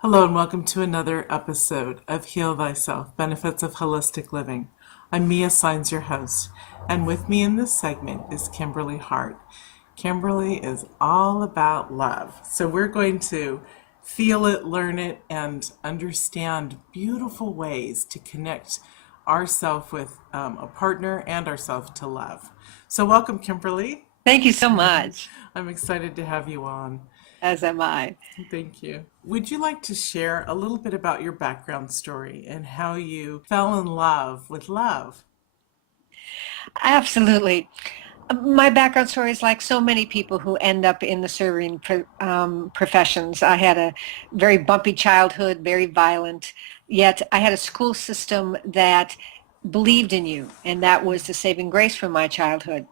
Hello and welcome to another episode of Heal Thyself, Benefits of Holistic Living. I'm Mia Signs, your host, and with me in this segment is Kimberly Hart. Kimberly is all about love. So we're going to feel it, learn it, and understand beautiful ways to connect ourselves with a partner and ourselves to love. So welcome, Kimberly. Thank you so much, I'm excited to have you on. as am I. Thank you. Would you like to share a little bit about your background story and how you fell in love with love? Absolutely. My background story is like so many people who end up in the serving professions. I had a very bumpy childhood, very violent, yet I had a school system that believed in you, and that was the saving grace from my childhood.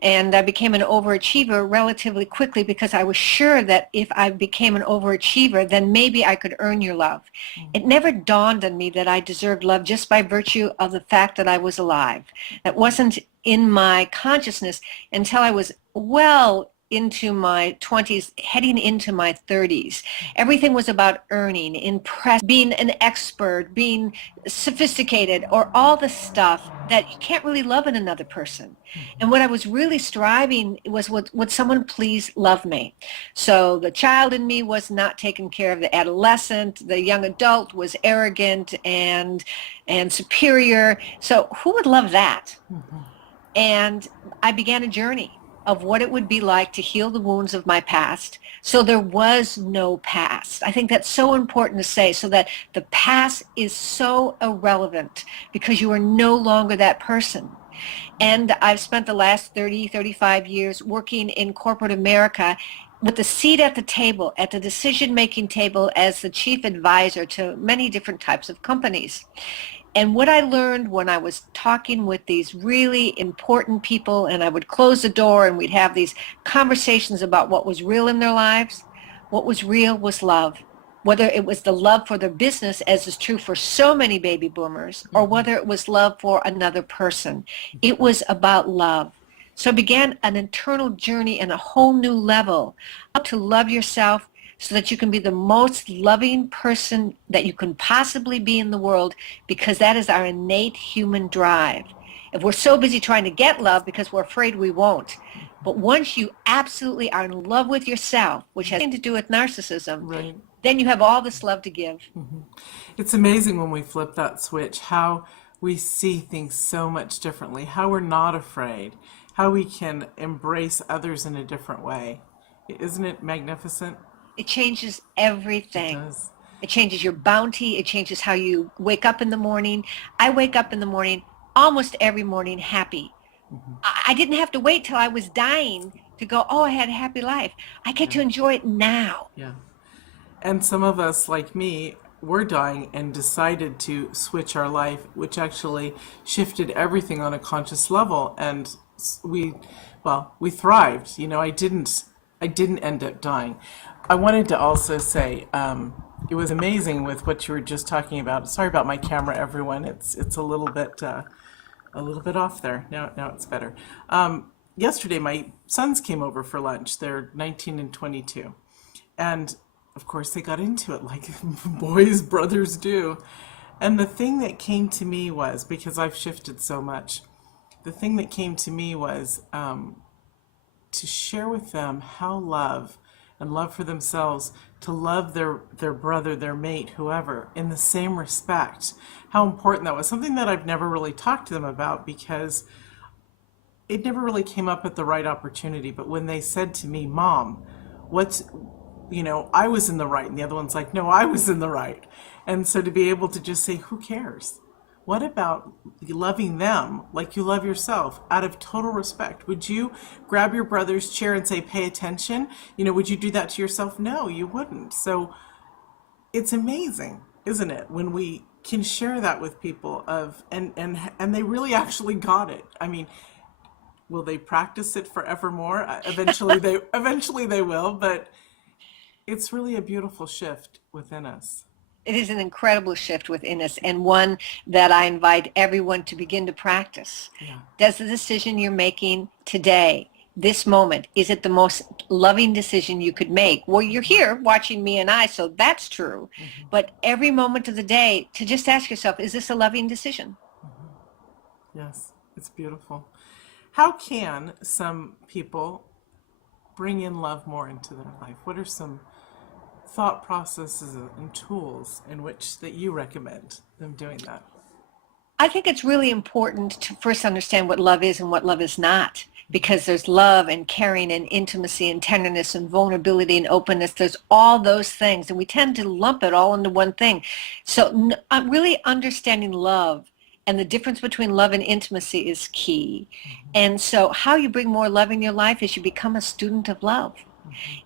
And I became an overachiever relatively quickly because I was sure that if I became an overachiever, then maybe I could earn your love. It never dawned on me that I deserved love just by virtue of the fact that I was alive. That wasn't in my consciousness until I was well into my 20s, heading into my 30s. Everything was about earning, impress, being an expert, being sophisticated, or all the stuff that you can't really love in another person. And what I was really striving was, would someone please love me? So the child in me was not taken care of. The adolescent, the young adult was arrogant and superior. So who would love that? And I began a journey of what it would be like to heal the wounds of my past. So there was no past. I think that's so important to say, so that the past is so irrelevant because you are no longer that person. And I've spent the last 30, 35 years working in corporate America with the seat at the table, at the decision-making table, as the chief advisor to many different types of companies. And what I learned when I was talking with these really important people, and I would close the door and we'd have these conversations about what was real in their lives, what was real was love. Whether it was the love for their business, as is true for so many baby boomers, or whether it was love for another person. It was about love. So it began an internal journey and a whole new level, up to love yourself, so that you can be the most loving person that you can possibly be in the world, because that is our innate human drive. If we're so busy trying to get love because we're afraid we won't. But once you absolutely are in love with yourself, which has nothing to do with narcissism, Right. then you have all this love to give. It's amazing when we flip that switch, how we see things so much differently, how we're not afraid, how we can embrace others in a different way. Isn't it magnificent? It changes It everything. does. It changes your bounty. It changes how you wake up in the morning. I wake up in the morning almost every morning happy. I didn't have to wait till I was dying to go, oh, I had a happy life. I get Yeah. to enjoy it now. Yeah. And some of us, like me, were dying and decided to switch our life, which actually shifted everything on a conscious level. And we, well, we thrived. I didn't end up dying. I wanted to also say, it was amazing with what you were just talking about. Sorry about my camera, everyone. It's a little bit off there. Now it's better. Yesterday, my sons came over for lunch. They're 19 and 22. And of course, they got into it like boys, brothers do. And the thing that came to me was, because I've shifted so much, the thing that came to me was to share with them how love and love for themselves, to love their brother, their mate, whoever, in the same respect. How important that was. Something that I've never really talked to them about because it never really came up at the right opportunity. But when they said to me, Mom, what's, I was in the right, and the other one's like, no, I was in the right. And so to be able to just say, who cares? What about loving them like you love yourself out of total respect? Would you grab your brother's chair and say, pay attention? Would you do that to yourself? No, you wouldn't. So it's amazing, isn't it, when we can share that with people and they really actually got it. I mean, will they practice it forevermore? Eventually they will, but it's really a beautiful shift within us. It is an incredible shift within us, and one that I invite everyone to begin to practice. Yeah. Does the decision you're making today this moment, is it the most loving decision you could make? Well, you're here watching me and I, so that's true. But every moment of the day, to just ask yourself, is this a loving decision? Yes, it's beautiful. How can some people bring in love more into their life? What are some thought processes and tools in which that you recommend them doing that? I think it's really important to first understand what love is and what love is not, because there's love and caring and intimacy and tenderness and vulnerability and openness. There's all those things, and we tend to lump it all into one thing. So really understanding love and the difference between love and intimacy is key. And so how you bring more love in your life is you become a student of love.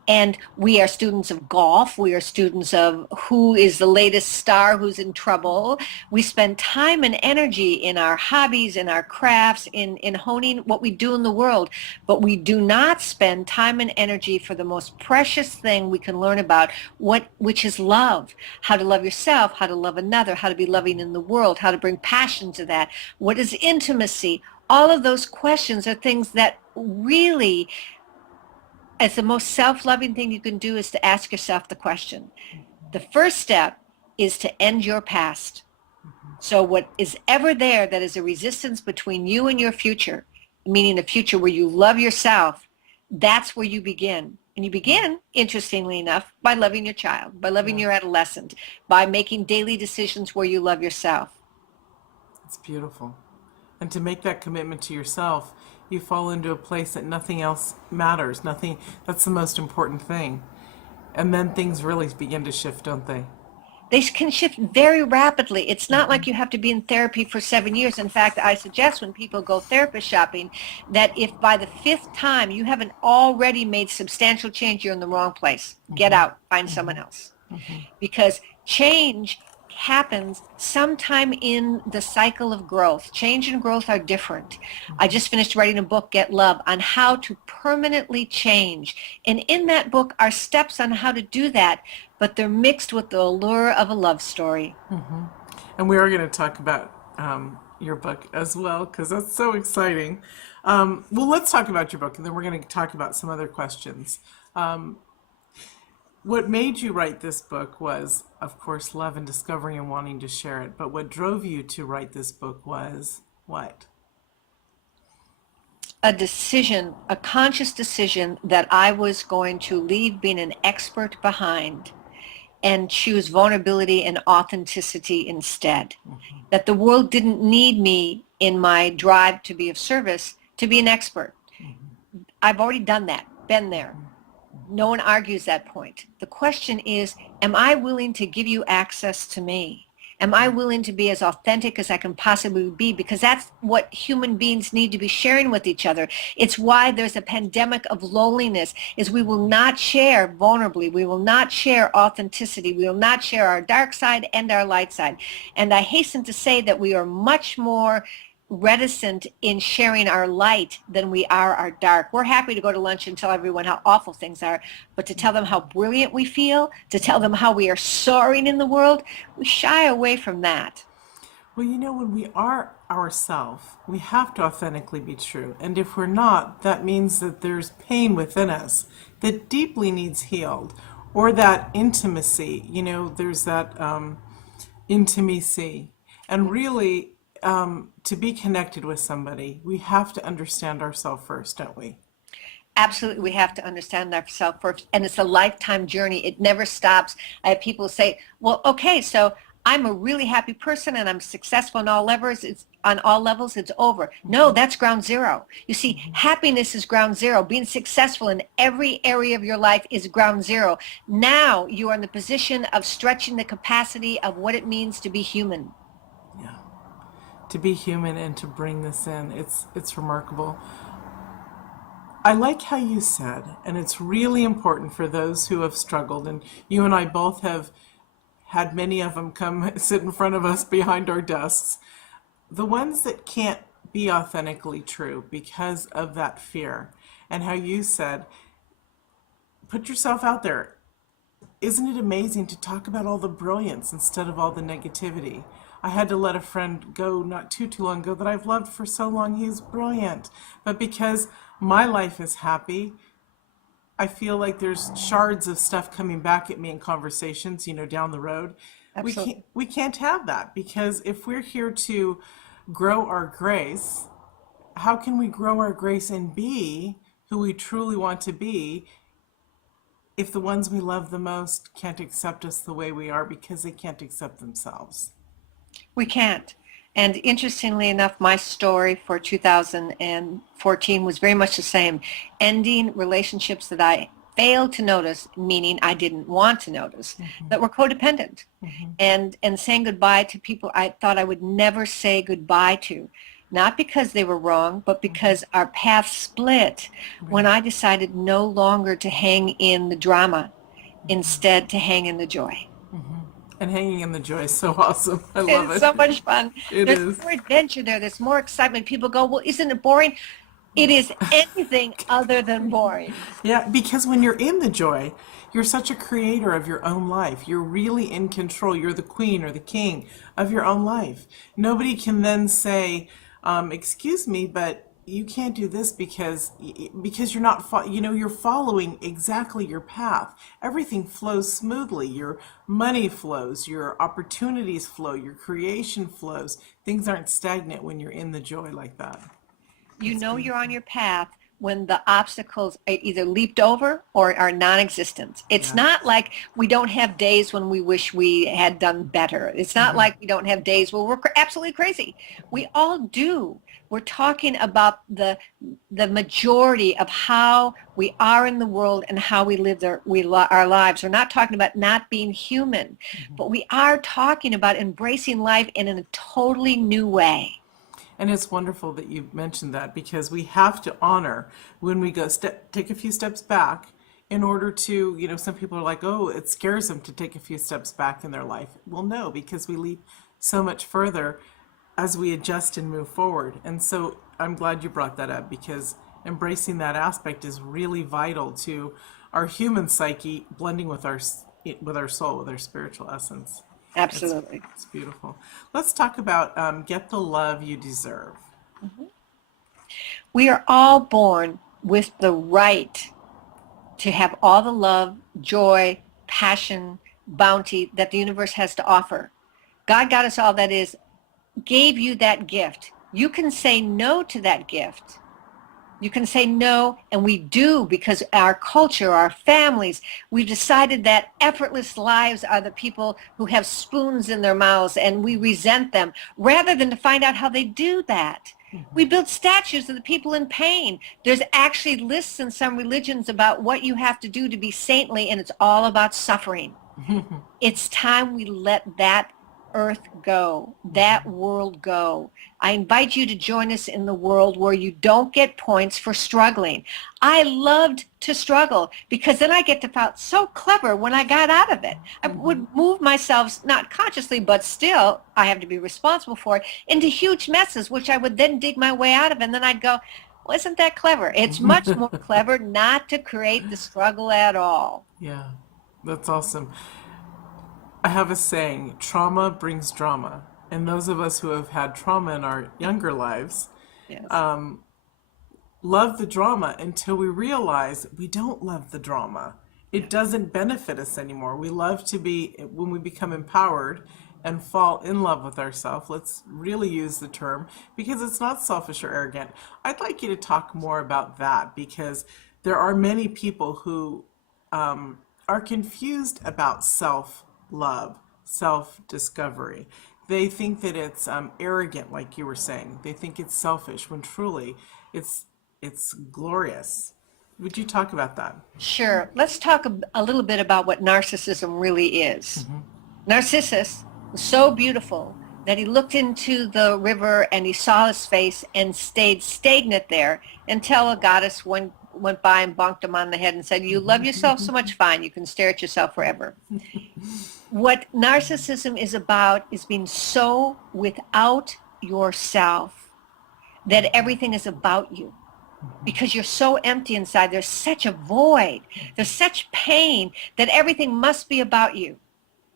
And we are students of golf. We are students of who is the latest star, who's in trouble. We spend time and energy in our hobbies, in our crafts, in honing what we do in the world. But we do not spend time and energy for the most precious thing we can learn about, which is love. How to love yourself, how to love another, how to be loving in the world, how to bring passion to that. What is intimacy? All of those questions are things that really, as the most self-loving thing you can do, is to ask yourself the question. The first step is to end your past. So what is ever there that is a resistance between you and your future, meaning a future where you love yourself, that's where you begin. And you begin, interestingly enough, by loving your child, by loving your adolescent, by making daily decisions where you love yourself. It's beautiful. And to make that commitment to yourself, you fall into a place that nothing else matters. Nothing, that's the most important thing. And then things really begin to shift, don't they? They can shift very rapidly. It's not like you have to be in therapy for 7 years. In fact, I suggest when people go therapist shopping that if by the 5th time you haven't already made substantial change, you're in the wrong place. Get out, find someone else. Because change happens sometime in the cycle of growth. Change and growth are different. I just finished writing a book, Get Love, on how to permanently change. And in that book are steps on how to do that, but they're mixed with the allure of a love story. And we are going to talk about your book as well, because that's so exciting. Well, let's talk about your book, and then we're going to talk about some other questions. What made you write this book was, of course, love and discovering and wanting to share it. But what drove you to write this book was what? A decision, a conscious decision that I was going to leave being an expert behind and choose vulnerability and authenticity instead. That the world didn't need me in my drive to be of service to be an expert. I've already done that, been there. No one argues that point. The question is, am I willing to give you access to me? Am I willing to be as authentic as I can possibly be? Because that's what human beings need to be sharing with each other. It's why there's a pandemic of loneliness, is we will not share vulnerably. We will not share authenticity. We will not share our dark side and our light side. And I hasten to say that we are much more reticent in sharing our light than we are our dark. We're happy to go to lunch and tell everyone how awful things are, but to tell them how brilliant we feel, to tell them how we are soaring in the world, we shy away from that. Well, when we are ourselves, we have to authentically be true. And if we're not, that means that there's pain within us that deeply needs healed. Or that intimacy, there's that intimacy. And really, to be connected with somebody, we have to understand ourselves first, don't we? Absolutely, we have to understand ourselves first, and it's a lifetime journey. It never stops. I have people say, well, okay, so I'm a really happy person and I'm successful on all levels. It's over. No, that's ground zero. You see, happiness is ground zero. Being successful in every area of your life is ground zero. Now you are in the position of stretching the capacity of what it means to be human. Yeah. To be human and to bring this in, it's remarkable. I like how you said, and it's really important for those who have struggled, and you and I both have had many of them come sit in front of us behind our desks, the ones that can't be authentically true because of that fear, and how you said, put yourself out there. Isn't it amazing to talk about all the brilliance instead of all the negativity? I had to let a friend go not too long ago that I've loved for so long. He's brilliant. But because my life is happy, I feel like there's shards of stuff coming back at me in conversations, down the road. Absolutely. We can't have that, because if we're here to grow our grace, how can we grow our grace and be who we truly want to be if the ones we love the most can't accept us the way we are because they can't accept themselves? We can't. And interestingly enough, my story for 2014 was very much the same. Ending relationships that I failed to notice, meaning I didn't want to notice, that were codependent. And saying goodbye to people I thought I would never say goodbye to. Not because they were wrong, but because our paths split when I decided no longer to hang in the drama, instead to hang in the joy. And hanging in the joy is so awesome. I love It's it. so much fun. It There's is. more adventure there. There's more excitement. People go, well, isn't it boring? It is anything other than boring. Yeah, because when you're in the joy, you're such a creator of your own life. You're really in control. You're the queen or the king of your own life. Nobody can then say, excuse me, but you can't do this because you're not you're following exactly your path. Everything flows smoothly. Your money flows, your opportunities flow, your creation flows. Things aren't stagnant when you're in the joy like that. You It's know you're on beautiful. your path when the obstacles are either leaped over or are non-existent. It's Yeah. not like we don't have days when we wish we had done better. It's not like we don't have days where we're absolutely crazy. We all do. We're talking about the majority of how we are in the world and how we live our lives. We're not talking about not being human, but we are talking about embracing life in a totally new way. And it's wonderful that you mentioned that, because we have to honor when we take a few steps back in order to, some people are like, oh, it scares them to take a few steps back in their life. Well, no, because we leap so much further as we adjust and move forward. And so I'm glad you brought that up, because embracing that aspect is really vital to our human psyche blending with our soul, with our spiritual essence. It's Absolutely. it's beautiful. Let's talk about get the love you deserve. We are all born with the right to have all the love, joy, passion, bounty that the universe has to offer. God got us all that is, gave you that gift. You can say no to that gift. You can say no, and we do, because our culture, our families, we've decided that effortless lives are the people who have spoons in their mouths, and we resent them rather than to find out how they do that. We build statues of the people in pain. There's actually lists in some religions about what you have to do to be saintly, and it's all about suffering. It's time we let that earth go, that world go. I invite you to join us in the world where you don't get points for struggling. I loved to struggle because then I get to feel so clever when I got out of it. I would move myself, not consciously, but still, I have to be responsible for it, into huge messes, which I would then dig my way out of. And then I'd go, well, isn't that clever? It's much more clever not to create the struggle at all. Yeah, that's awesome. I have a saying, trauma brings drama. And those of us who have had trauma in our younger lives Yes. love the drama until we realize we don't love the drama. It doesn't benefit us anymore. We love to be, when we become empowered and fall in love with ourselves, let's really use the term, because it's not selfish or arrogant. I'd like you to talk more about that, because there are many people who are confused about self love, self discovery. They think that it's arrogant, like you were saying. They think it's selfish, when truly it's it's glorious. Would you talk about that? Sure. Let's talk a little bit about what narcissism really is. Narcissus was so beautiful that he looked into the river and he saw his face and stayed stagnant there until a goddess went by and bonked him on the head and said, you love yourself so much, fine, you can stare at yourself forever. What narcissism is about is being so without yourself that everything is about you, because you're so empty inside. There's such a void. There's such pain that everything must be about you.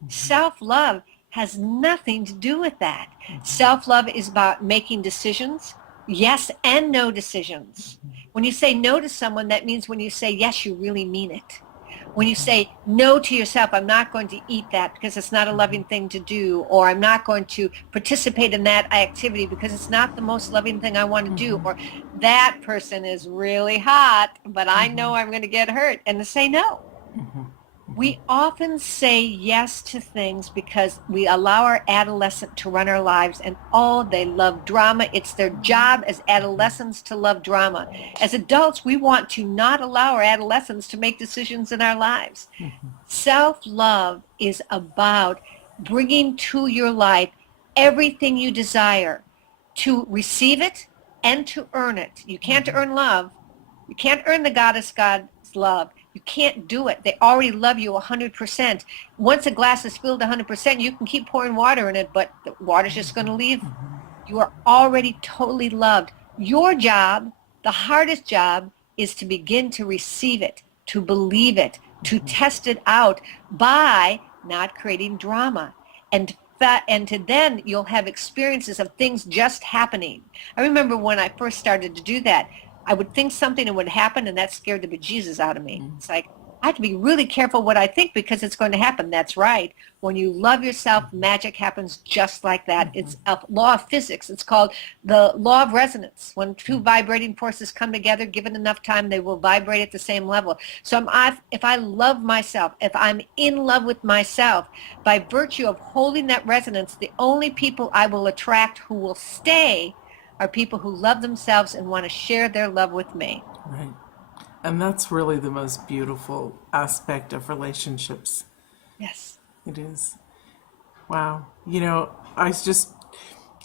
Self-love has nothing to do with that. Self-love is about making decisions yes and no decisions. When you say no to someone, that means when you say yes, you really mean it. When you say no to yourself, I'm not going to eat that because it's not a loving thing to do, or I'm not going to participate in that activity because it's not the most loving thing I want to do, or that person is really hot, but I know I'm going to get hurt, and to say no. We often say yes to things because we allow our adolescent to run our lives, and oh, they love drama. It's their job as adolescents to love drama. As adults, we want to not allow our adolescents to make decisions in our lives. Self-love is about bringing to your life everything you desire, to receive it and to earn it. You can't earn love. You can't earn the goddess God's love. You can't do it. They already love you 100%. Once a glass is filled 100%, you can keep pouring water in it, but the water's just going to leave. You are already totally loved. Your job, the hardest job, is to begin to receive it, to believe it, to test it out by not creating drama. And to then you'll have experiences of things just happening. I remember when I first started to do that, I would think something and would happen, and that scared the bejesus out of me. It's like, I have to be really careful what I think because it's going to happen. That's right. When you love yourself, magic happens just like that. It's a law of physics. It's called the law of resonance. When two vibrating forces come together, given enough time, they will vibrate at the same level. So if I love myself, if I'm in love with myself, by virtue of holding that resonance, the only people I will attract who will stay are people who love themselves and want to share their love with me. Right. And that's really the most beautiful aspect of relationships. Yes. It is. Wow. You know, I just,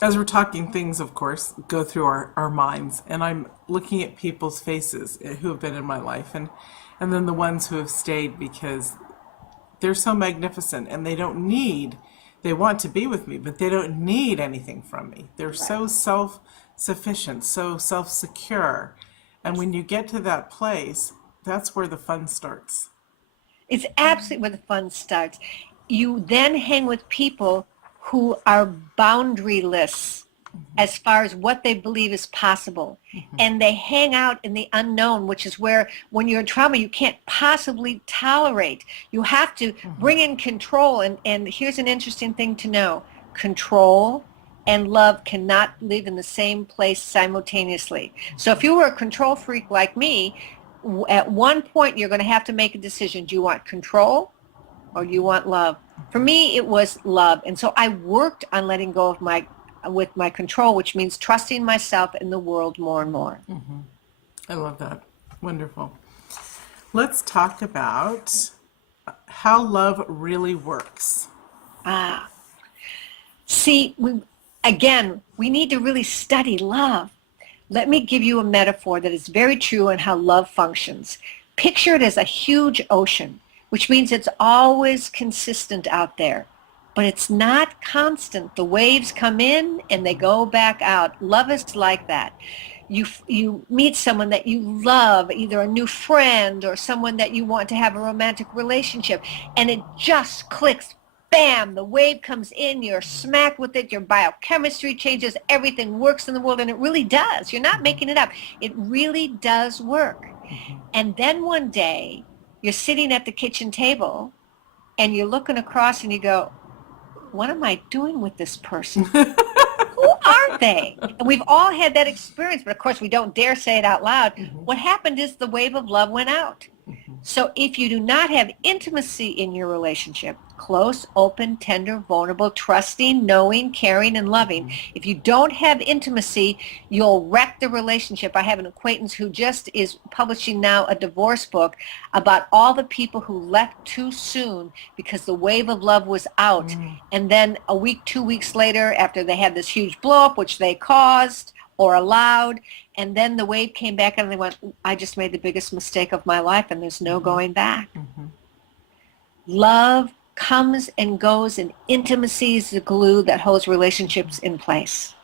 as we're talking, things, of course, go through our minds. And I'm looking at people's faces who have been in my life, and then the ones who have stayed because they're so magnificent and they want to be with me, but they don't need anything from me. They're so self-sufficient, so self-secure. And when you get to that place, that's where the fun starts. It's absolutely where the fun starts. You then hang with people who are boundaryless as far as what they believe is possible. And they hang out in the unknown, which is where when you're in trauma, you can't possibly tolerate. You have to bring in control. And here's an interesting thing to know. Control and love cannot live in the same place simultaneously. So if you were a control freak like me, at one point you're going to have to make a decision. Do you want control or do you want love? For me, it was love. And so I worked on letting go of with my control, which means trusting myself and the world more and more. I love that. Wonderful. Let's talk about how love really works. See, we need to really study love. Let me give you a metaphor that is very true on how love functions. Picture it as a huge ocean, which means it's always consistent out there. But it's not constant. The waves come in and they go back out. Love is like that. You meet someone that you love, either a new friend or someone that you want to have a romantic relationship, and it just clicks. Bam, the wave comes in, you're smacked with it, your biochemistry changes, everything works in the world, and it really does. You're not making it up. It really does work. And then one day, you're sitting at the kitchen table, and you're looking across and you go, what am I doing with this person? Who are they? And we've all had that experience, but of course we don't dare say it out loud. What happened is the wave of love went out. So if you do not have intimacy in your relationship, close, open, tender, vulnerable, trusting, knowing, caring, and loving, if you don't have intimacy, you'll wreck the relationship. I have an acquaintance who just is publishing now a divorce book about all the people who left too soon because the wave of love was out. And then a week, 2 weeks later, after they had this huge blow up, which they caused or allowed, and then the wave came back and they went, I just made the biggest mistake of my life and there's no going back. Love comes and goes, and intimacy is the glue that holds relationships in place.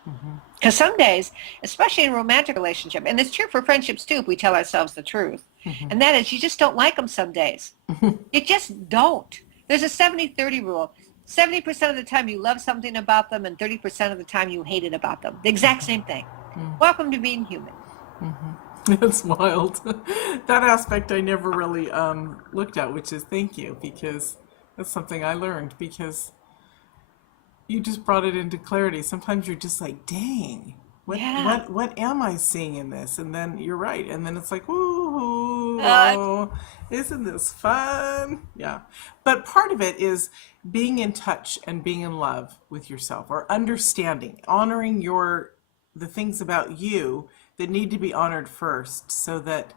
Because some days, especially in a romantic relationship, and it's true for friendships too if we tell ourselves the truth, and that is you just don't like them some days. You just don't. There's a 70-30 rule. 70% of the time you love something about them and 30% of the time you hate it about them. The exact same thing. Welcome to being human. It's wild. That aspect I never really looked at, which is thank you, because that's something I learned because you just brought it into clarity. Sometimes you're just like, dang, Yeah. what am I seeing in this? And then you're right. And then it's like, ooh, Uh, oh, isn't this fun? Yeah. But part of it is being in touch and being in love with yourself or understanding, honoring the things about you that need to be honored first so that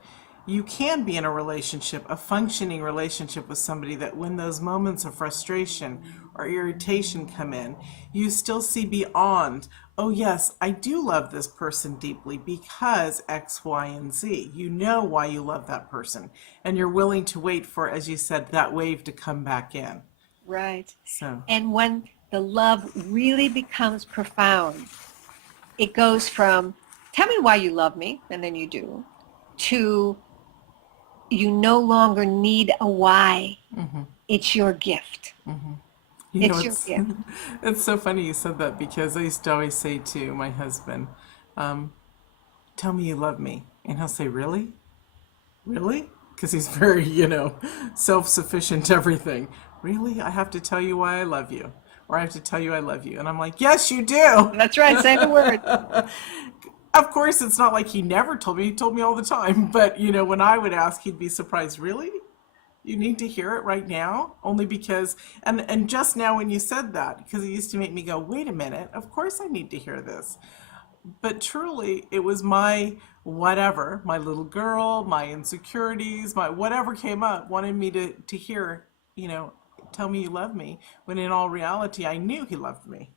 you can be in a relationship, a functioning relationship with somebody that when those moments of frustration or irritation come in, you still see beyond, oh, yes, I do love this person deeply because X, Y, and Z. You know why you love that person. And you're willing to wait for, as you said, that wave to come back in. right. So, And when the love really becomes profound, it goes from, tell me why you love me, and then you do, to you no longer need a why. It's your gift. you know, It's your it's gift. it's so funny you said that because I used to always say to my husband, um, tell me you love me. And he'll say, really? Really? Because he's very, self sufficient, everything. Really? I have to tell you why I love you. Or I have to tell you I love you. And I'm like, yes, you do. That's right. Say the word. Of course, it's not like he never told me. He told me all the time. But, when I would ask, he'd be surprised. Really? You need to hear it right now? Only because, and just now when you said that, because it used to make me go, wait a minute, of course I need to hear this. But truly, it was my whatever, my little girl, my insecurities, my whatever came up, wanted me to hear, you know, tell me you love me, when in all reality, I knew he loved me.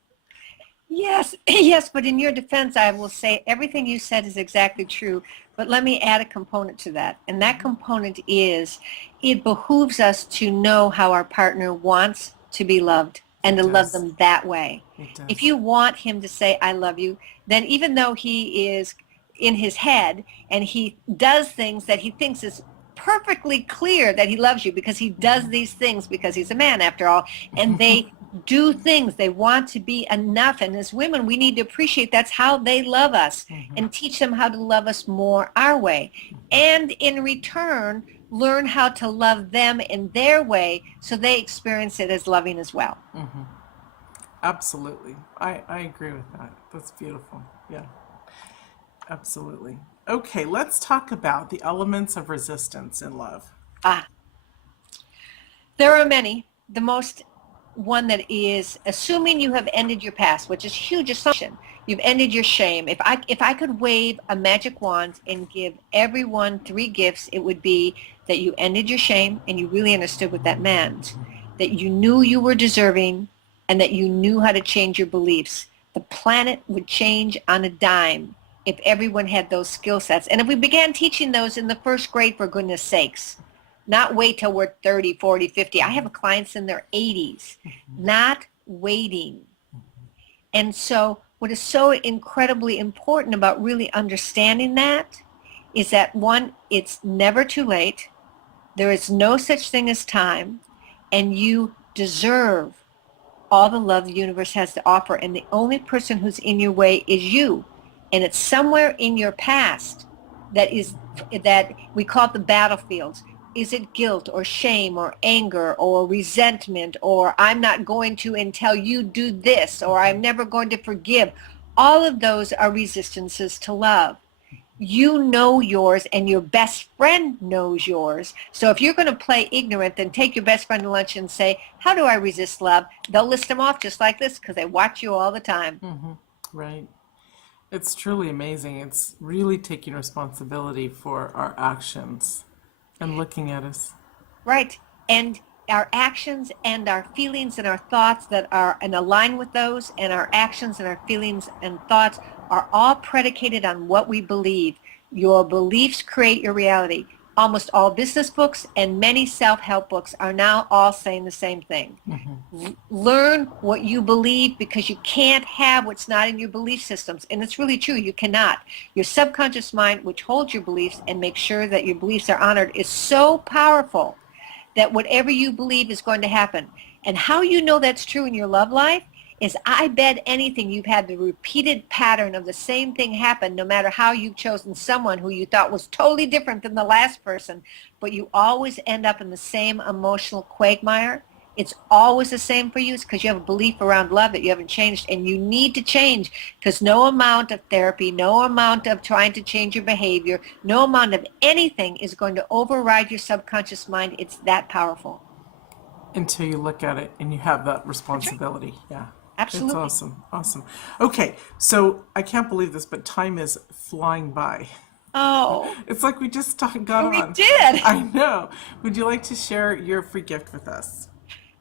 Yes, yes, but in your defense, I will say everything you said is exactly true. But let me add a component to that. And that component is it behooves us to know how our partner wants to be loved and It to love does. them that way. It If does. you want him to say, I love you, then even though he is in his head and he does things that he thinks is perfectly clear that he loves you because he does these things because he's a man after all, and they do things. They want to be enough. And as women, we need to appreciate that's how they love us and teach them how to love us more our way. And in return, learn how to love them in their way so they experience it as loving as well. Absolutely. I agree with that. That's beautiful. Yeah, absolutely. Okay, let's talk about the elements of resistance in love. Ah, there are many. The most one that is assuming you have ended your past, which is a huge assumption. You've ended your shame. If I could wave a magic wand and give everyone three gifts, it would be that you ended your shame and you really understood what that meant, that you knew you were deserving, and that you knew how to change your beliefs. The planet would change on a dime if everyone had those skill sets. And if we began teaching those in the first grade, for goodness sakes, not wait till we're 30, 40, 50. I have clients in their 80s, not waiting. And so what is so incredibly important about really understanding that is that one, it's never too late. There is no such thing as time, and you deserve all the love the universe has to offer. And the only person who's in your way is you. And it's somewhere in your past that we call it the battlefields. Is it guilt or shame or anger or resentment or I'm not going to until you do this or I'm never going to forgive? All of those are resistances to love. You know yours and your best friend knows yours. So if you're going to play ignorant, then take your best friend to lunch and say, how do I resist love? They'll list them off just like this because they watch you all the time. Right. It's truly amazing. It's really taking responsibility for our actions and looking at us. Right. And our actions and our feelings and our thoughts that are in align with those and our actions and our feelings and thoughts are all predicated on what we believe. Your beliefs create your reality. Almost all business books and many self-help books are now all saying the same thing. Learn what you believe because you can't have what's not in your belief systems. And it's really true. You cannot. Your subconscious mind, which holds your beliefs and makes sure that your beliefs are honored, is so powerful that whatever you believe is going to happen. And how you know that's true in your love life is I bet anything you've had the repeated pattern of the same thing happen, no matter how you've chosen someone who you thought was totally different than the last person, but you always end up in the same emotional quagmire. It's always the same for you. It's because you have a belief around love that you haven't changed, and you need to change, because no amount of therapy, no amount of trying to change your behavior, no amount of anything is going to override your subconscious mind. It's that powerful. Until you look at it and you have that That's right. responsibility. Yeah. It's Absolutely. awesome. Awesome. Okay. So I can't believe this, but time is flying by. Oh, It's like we just got we on. did. I know. Would you like to share your free gift with us?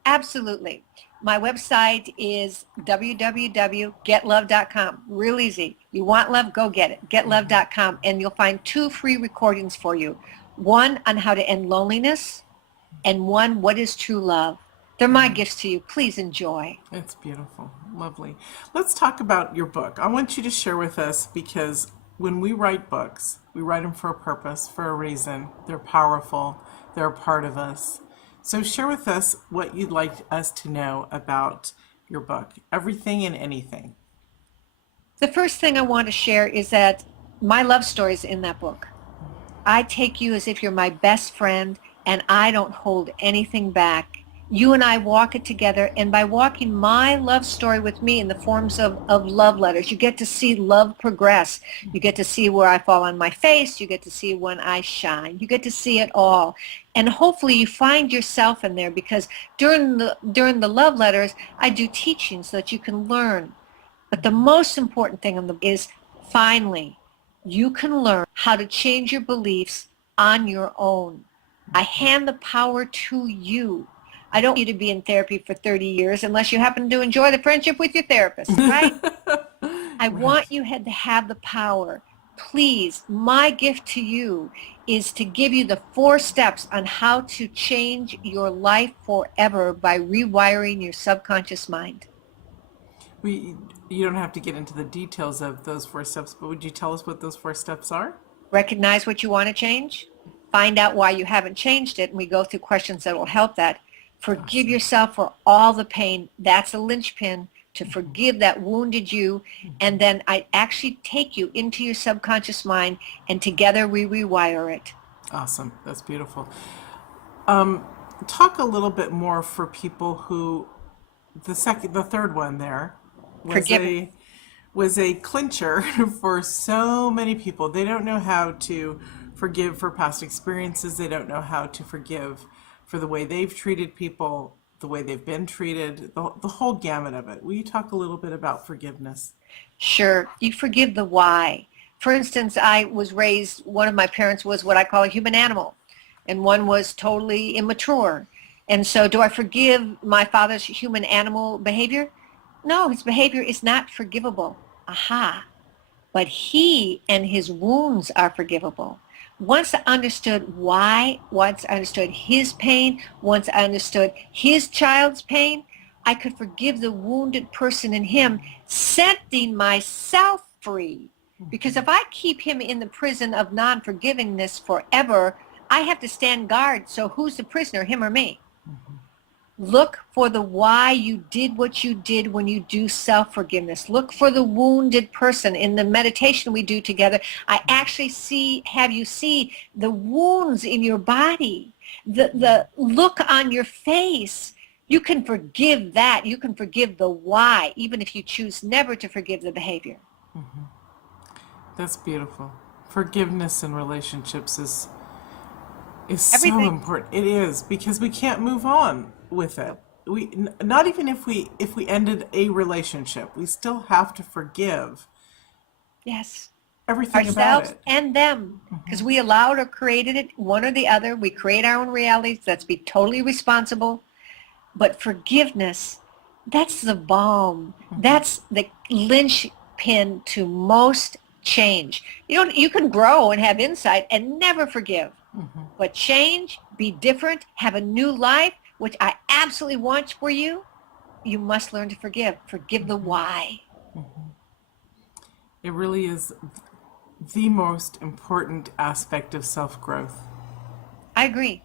Absolutely. My website is www.getlove.com. Real easy. You want love? Go get it. Getlove.com. And you'll find 2 free recordings for you. One on how to end loneliness, and one, what is true love. They're my gifts to you. Please enjoy. It's beautiful. Lovely. Let's talk about your book. I want you to share with us, because when we write books, we write them for a purpose, for a reason. They're powerful. They're a part of us. So share with us what you'd like us to know about your book, Everything and Anything. The first thing I want to share is that my love story is in that book. I take you as if you're my best friend, and I don't hold anything back. You and I walk it together, and by walking my love story with me in the forms of love letters, you get to see love progress. You get to see where I fall on my face. You get to see when I shine. You get to see it all. And hopefully you find yourself in there, because during the love letters, I do teaching so that you can learn. But the most important thing is, finally, you can learn how to change your beliefs on your own. I hand the power to you. I don't want you to be in therapy for 30 years unless you happen to enjoy the friendship with your therapist, right? I want Right. you to have the power. Please, my gift to you is to give you the 4 steps on how to change your life forever by rewiring your subconscious mind. We, you don't have to get into the details of those 4 steps, but would you tell us what those 4 steps are? Recognize what you want to change. Find out why you haven't changed it, and we go through questions that will help that. Forgive Awesome. yourself for all the pain. That's a linchpin to forgive that wounded you. And then I actually take you into your subconscious mind, and together we rewire it. Awesome. That's beautiful. Um, Talk a little bit more for people who the third one there was Forgiveness. a clincher for so many people. They don't know how to forgive for past experiences. They don't know how to forgive for the way they've treated people, the way they've been treated, the whole gamut of it. Will you talk a little bit about forgiveness? Sure, you forgive the why. For instance, I was raised, one of my parents was what I call a human animal, and one was totally immature. And so do I forgive my father's human animal behavior? No, his behavior is not forgivable. Aha. But he and his wounds are forgivable. Once I understood why, once I understood his pain, once I understood his child's pain, I could forgive the wounded person in him, setting myself free. Because if I keep him in the prison of non-forgivingness forever, I have to stand guard. So who's the prisoner, him or me? Look for the why you did what you did when you do self-forgiveness. Look for the wounded person. In the meditation we do together, I actually have you see the wounds in your body, the look on your face. You can forgive that. You can forgive the why, even if you choose never to forgive the behavior. That's beautiful. Forgiveness in relationships is so Everything. important. It is, because we can't move on with it. Not even if we ended a relationship, we still have to forgive Yes. everything about Ourselves it. and them, because we allowed or created it, one or the other. We create our own realities. Let's be totally responsible. But forgiveness, that's the balm. That's the linchpin to most change. You can grow and have insight and never forgive. But change, be different, have a new life, which I absolutely want for you, you must learn to forgive. Forgive the why. It really is the most important aspect of self-growth, I agree.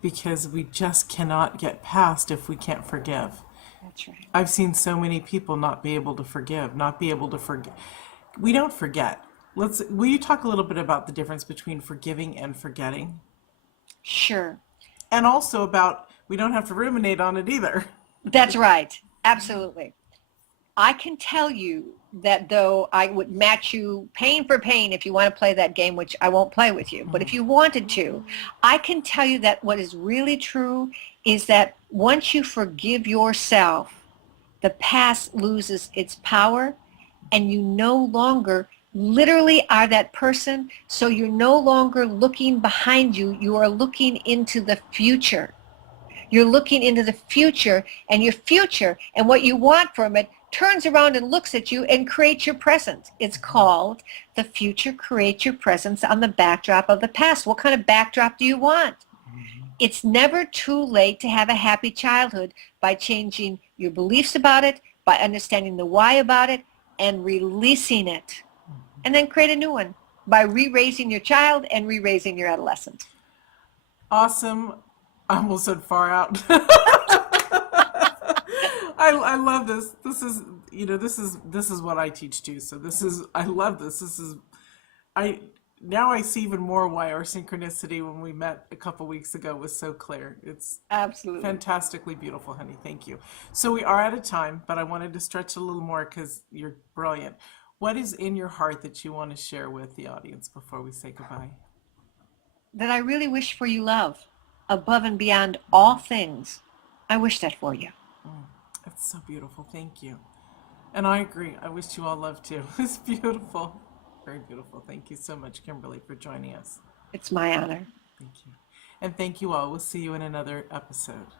because we just cannot get past if we can't forgive. That's right. I've seen so many people not be able to forgive, not be able to forget. We don't forget. Will you talk a little bit about the difference between forgiving and forgetting? Sure. And also about we don't have to ruminate on it either. That's right. Absolutely. I can tell you that though I would match you pain for pain if you want to play that game, which I won't play with you, but if you wanted to, I can tell you that what is really true is that once you forgive yourself, the past loses its power and you no longer literally are that person. So you're no longer looking behind you. You are looking into the future. You're looking into the future, and your future and what you want from it turns around and looks at you and creates your present. It's called the future creates your presence on the backdrop of the past. What kind of backdrop do you want? It's never too late to have a happy childhood by changing your beliefs about it, by understanding the why about it, and releasing it. And then create a new one by re-raising your child and re-raising your adolescent. Awesome. I almost said far out. I love this. This is what I teach too. So I love this. I now I see even more why our synchronicity when we met a couple weeks ago was so clear. It's Absolutely. fantastically beautiful, honey. Thank you. So we are out of time, but I wanted to stretch a little more because you're brilliant. What is in your heart that you want to share with the audience before we say goodbye? That I really wish for you love above and beyond all things. I wish that for you. That's so beautiful. Thank you. And I agree. I wish you all love too. It's beautiful. Very beautiful. Thank you so much, Kimberly, for joining us. It's my honor. Thank you. And thank you all. We'll see you in another episode.